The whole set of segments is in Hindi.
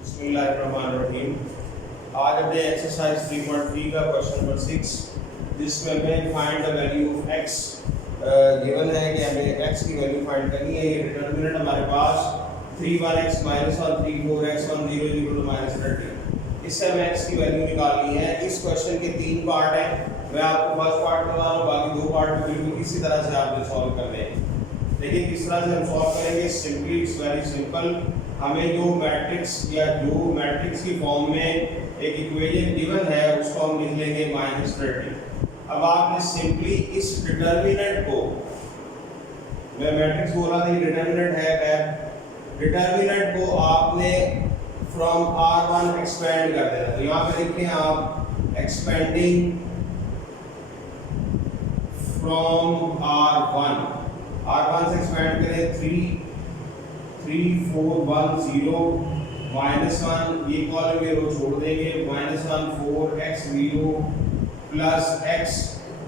बिस्मिल्लाहिर्रहमानिर्रहीम। आज अपने एक्सरसाइज 3.3 का क्वेश्चन नंबर 6 जिसमें हमें find the value of x given है कि हमें x की वैल्यू फाइंड करनी है। ये डिटरमिनेंट हमारे पास 3 1x -1 3 4x 1 0 0 -30। इससे हमें x की वैल्यू निकालनी है। इस क्वेश्चन के 3 पार्ट हैं। मैं आपको फर्स्ट पार्ट करवा रहा हूँ, बाकी 2 पार्ट बिल्कुल इसी तरह से आपने सॉल्व करने हैं। देखिए किस तरह से हम सॉल्व करेंगे। Simply it's very simple. हमें जो मैट्रिक्स की फॉर्म में एक इक्वेशन गिवन है उसको हम लिख लेंगे -30। अब आपने सिंपली इस डिटरमिनेंट को, मैं मैट्रिक्स बोला था ये डिटरमिनेंट है, डिटरमिनेंट को आपने फ्रॉम R1 एक्सपेंड कर देना। तो यहाँ पे देखिए आप एक्सपेंडिंग फ्रॉम R1 से एक्सपेंड करें 3 4 1 0 -1, ये कॉलम ये रो छोड़ देंगे, -1 4x 0 plus x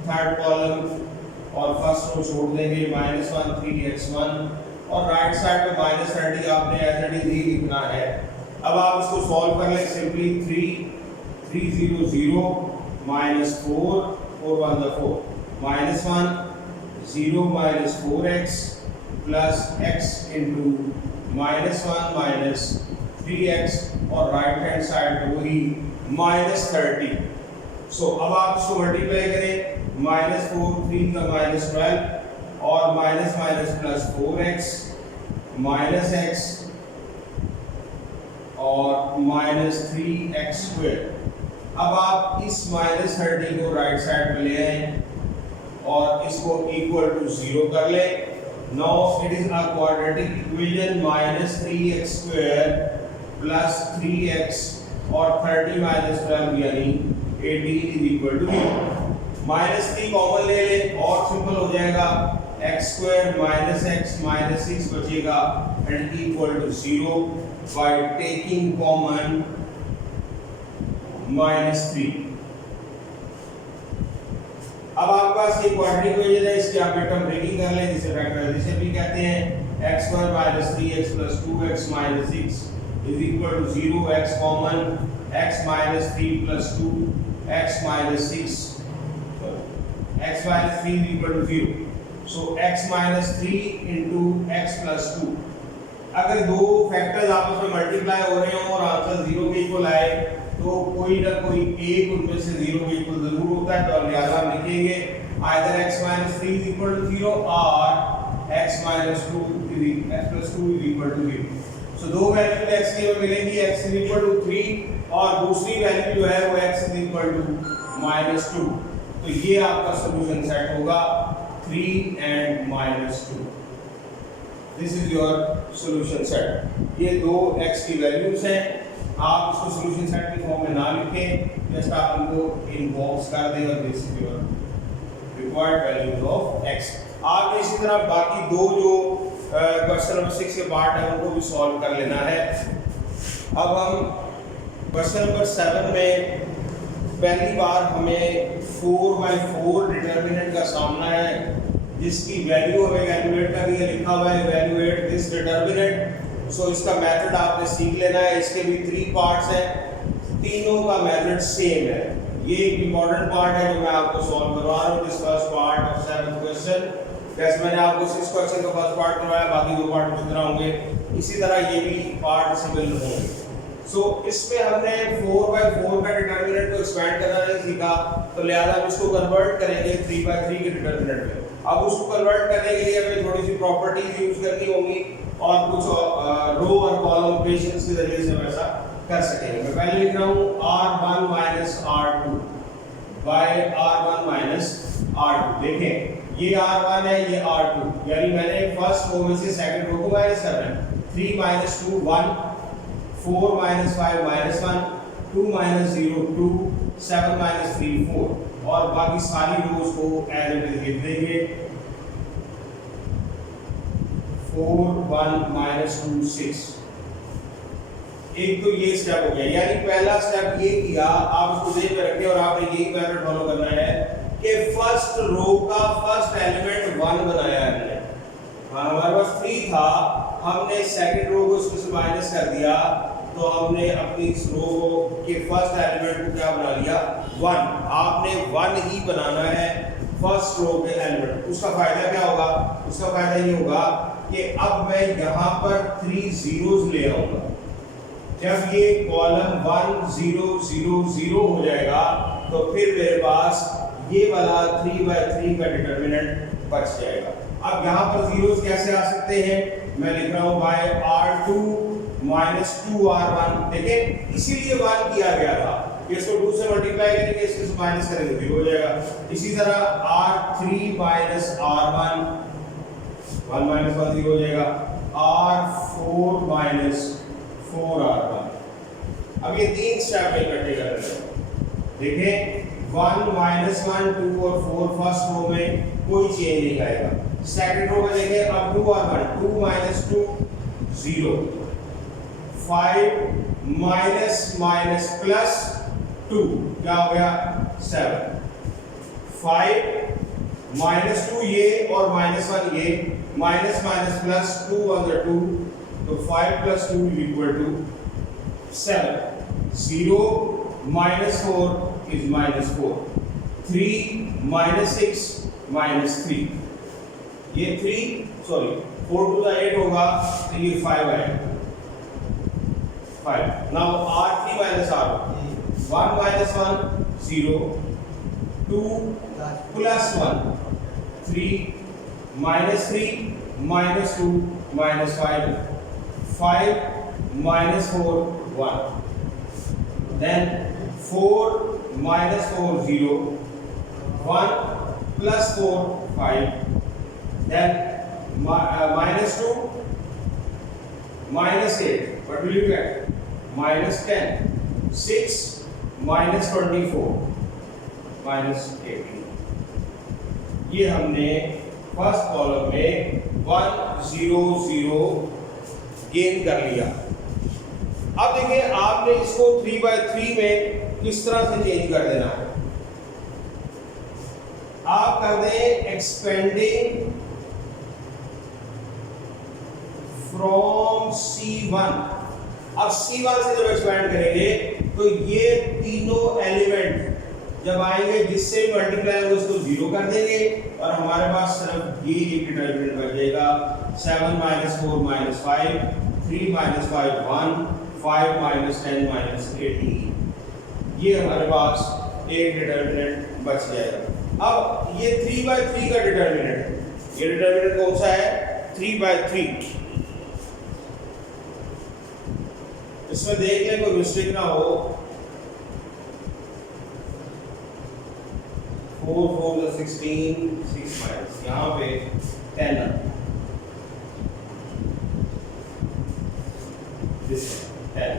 third column और फर्स्ट रो छोड़ देंगे, -1 3x1 और राइट साइड पे -30 आपने ऐसे ही लिखना है। अब आप इसको सॉल्व कर लें। Simply 3 0 0 -4 4 1 4 -1 0 -4x plus x into -1 -3x और राइट हैंड साइड पे वही -30। सो अब आप इसको मल्टीप्लाई करें, -4 3 का -12 और माइनस प्लस 4x -x और -3x²। अब आप इस -30 को राइट साइड पे ले आए और इसको इक्वल टू 0 कर लें। Now it is a quadratic equation -3x² plus 3x और 30 -12 यानी 18 is equal to 0। -3 कॉमन ले लें और सिंपल हो जाएगा, x² -x -6 बचेगा and equal to 0 by taking common -3। अब आपके पास ये क्वाड्रेटिक इक्वेशन है, इसकी आप टर्म ब्रेकिंग कर लें जिसे फैक्टराइजेशन भी कहते हैं। x² -3x + 2x - 6 is equal to 0, x common, x -3 + 2 x - 6 x - 3 is equal to 0। so x - 3 into x + 2। अगर दो फैक्टर्स आपस में मल्टीप्लाई हो रहे हो और आंसर 0 के इक्वल आए तो कोई ना कोई एक उनमें से 0 के इक्वल जरूर होता है। तो लिहाजा हम लिखेंगे either x - 3 is equal to 0 or x - 2 x + 2 is equal to 0। सो दो वैल्यू x की हमें मिलेंगी, x is equal to 3 और दूसरी वैल्यू जो है वो x is equal to -2। तो ये आपका सॉल्यूशन सेट होगा 3 and -2। This is your solution set. ये दो x की वैल्यूज हैं। आप इसको सॉल्यूशन सेट की फॉर्म में ना लिखें, जस्ट आप उनको इनबॉक्स कर दें और this is your required values of x। आप इसी तरह बाकी दो जो क्वेश्चन नंबर 6 के पार्ट है उनको भी सॉल्व कर लेना है। अब हम क्वेश्चन नंबर 7 में पहली बार हमें 4/4 डिटरमिनेंट का सामना है जिसकी वैल्यू हमें कैलकुलेट करनी है। लिखा हुआ है इवैल्यूएट दिस डिटरमिनेंट। सो इसका मेथड आपने सीख लेना है। इसके भी 3 पार्ट्स हैं, तीनों का मेथड सेम है। ये एक इंपॉर्टेंट पार्ट है जो मैं आपको सॉल्व करवा रहा हूँ। This first part of 7th question. जैसे मैंने आपको 6 क्वेश्चन का फर्स्ट पार्ट करवाया, बाकी 2 पार्ट उसी तरह होंगे, इसी तरह ये भी पार्ट सिमिलर होंगे। सो इसमें हमने 4/4 का डिटरमिनेंट को एक्सपेंड करना नहीं सीखा, तो लिहाजा हम इसको कन्वर्ट करेंगे 3/3 के डिटरमिनेंट में। अब उसको कन्वर्ट करने के लिए हमें थोड़ी सी प्रॉपर्टीज यूज करनी होंगी और कुछ रो और कॉलम ऑपरेशंस के जरिए से वैसा कर सकेंगे। मैं पहले लिख रहा हूँ R1 - R2 by R1 - R2। देखें ये R1 है, ये R2, यानी मैंने फर्स्ट रो में से सेकंड रो को माइनस करना है। 3 - 2 1 4 - 5 -1 2 - 0 2 7 - 3 4 और बाकी सारी रोज को एज इट इज लिख देंगे। 4 1 -2 6। एक तो ये स्टेप हो गया, यानी पहला स्टेप ये किया, आप इसको ध्यान में रखें और आपने यही मेथड फॉलो करना है कि फर्स्ट रो का फर्स्ट एलिमेंट 1 बनाया हमने। हमारे पास 3 था, हमने सेकंड रो को इसमें से माइनस कर दिया तो हमने अपनी इस रो के फर्स्ट एलिमेंट को क्या बना लिया 1। आपने 1 ही बनाना है फर्स्ट रो के एलिमेंट। उसका फायदा क्या होगा, उसका फायदा ये होगा कि अब मैं यहाँ पर 3 जीरोस ले आऊंगा। जब ये कॉलम 1 0 0 0 हो जाएगा तो फिर मेरे पास ये वाला 3/3 का डिटर्मिनेंट बच जाएगा। अब यहाँ पर जीरोस कैसे आ सकते हैं, मैं लिख रहा हूँ बाय R2 माइनस 2R1। देखें इसीलिए 1 किया गया था कि इसको 2 से मल्टीप्लाई करेंगे, इसके से माइनस करेंगे 0 हो जाएगा। इसी तरह R3 माइनस R1, 1 माइनस 1 0 हो जाएगा। R4 minus 4R1। अब ये 3 स्टेप में इकट्ठे कर रहे हैं। देखें 1 माइनस 1 2 और 4 फर्स्ट रो में कोई चेंज नहीं आएगा। सेकंड रो में देखें अब 2R1 2 minus 2 0, 5 minus minus plus 2 क्या हो गया 7, 5 माइनस 2 ये और माइनस 1 ये, माइनस माइनस प्लस 2 अंदर 2, तो 5 plus 2 is equal to 7, 0 minus 4 is minus 4, 3 minus 6 minus 3, ये 3 सॉरी 4 टू द 8 होगा तो ये 5 आएगा 5। Now R3 minus R1, 1 minus 1 0, 2 plus 1 3 minus 3 minus 2 minus 5, 5 minus 4 1, then 4 minus 4 0, 1 plus 4 5, then minus 2 minus 8, what will you get, minus 10, 6 minus 24 minus 18। ये हमने फर्स्ट कॉलम में 1 0 0 गेन कर लिया। अब देखिए आपने इसको 3/3 में किस तरह से चेंज कर देना है। आप कर दें एक्सपेंडिंग फ्रॉम C1। अब C1 से जब एक्सपेंड करेंगे तो ये तीनों एलिमेंट जब आएंगे जिससे मल्टीप्लाई होगा उसको 0 कर देंगे और हमारे पास सिर्फ ये एक डिटर्मिनेंट बच जाएगा 7 minus 4 minus 5, 3 minus 5 1, 5 minus 10 minus 18। ये हमारे पास एक डिटर्मिनेंट बच जाएगा। अब ये 3/3 का डिटर्मिनेंट, ये डिटर्मिनेंट कौन सा है 3/3। इसमें देख लें कोई मिस्टेक ना हो। 4 4 16 6 माइनस यहाँ पे 10 है,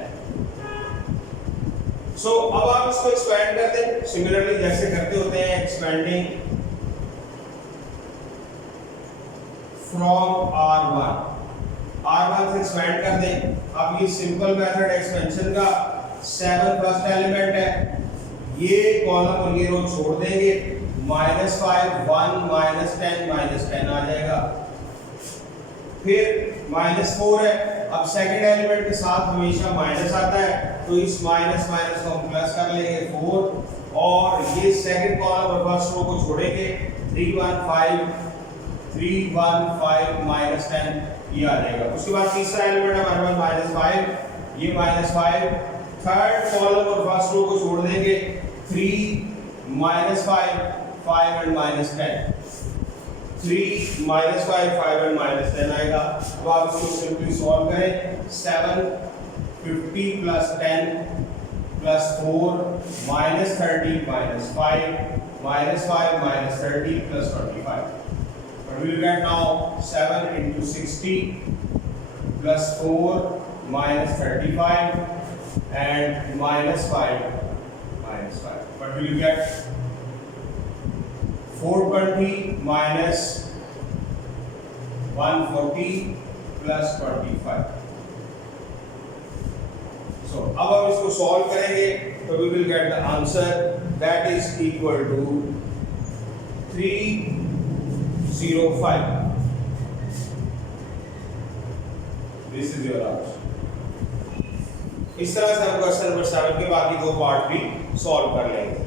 सो अब आप इसको एक्सपेंड कर दें सिमिलरली जैसे करते होते हैं एक्सपेंडिंग फ्रॉम R1 से एक्सपेंड कर दें। अब ये सिंपल मेथड एक्सपेंशन का 7 फर्स्ट एलिमेंट है, ये कॉलम और ये रो छोड़ देंगे, -5 1 -10 -10 आ जाएगा। फिर -4 है, अब सेकंड एलिमेंट के साथ हमेशा माइनस आता है तो इस माइनस माइनस को हम प्लस कर लेंगे 4 और ये सेकंड कॉलम और फर्स्ट रो को छोड़ेंगे 3 1 5 3 1 5 -10 ये आ जाएगा। उसके बाद तीसरा एलिमेंट हमारे पास -5, ये -5, थर्ड कॉलम और फर्स्ट रो को छोड़ देंगे 3 -5 5 and -10, 3 -5 5 and -10 आएगा। तो आप इसको सिंपली सॉल्व करें 7 50 plus 10 plus 4 minus 30 minus 5 minus 5 minus 30 plus 25. What will you get now? 7 into 60 plus 4 minus 35 and minus 5 minus 5. What will you get? 420 minus 140 plus 25. So अब हम इसको सॉल्व करेंगे तो we will get the answer that is equal to 305. This is your answer. इस तरह से हम क्वेश्चन नंबर 7 के बाकी दो पार्ट भी सॉल्व कर लेंगे।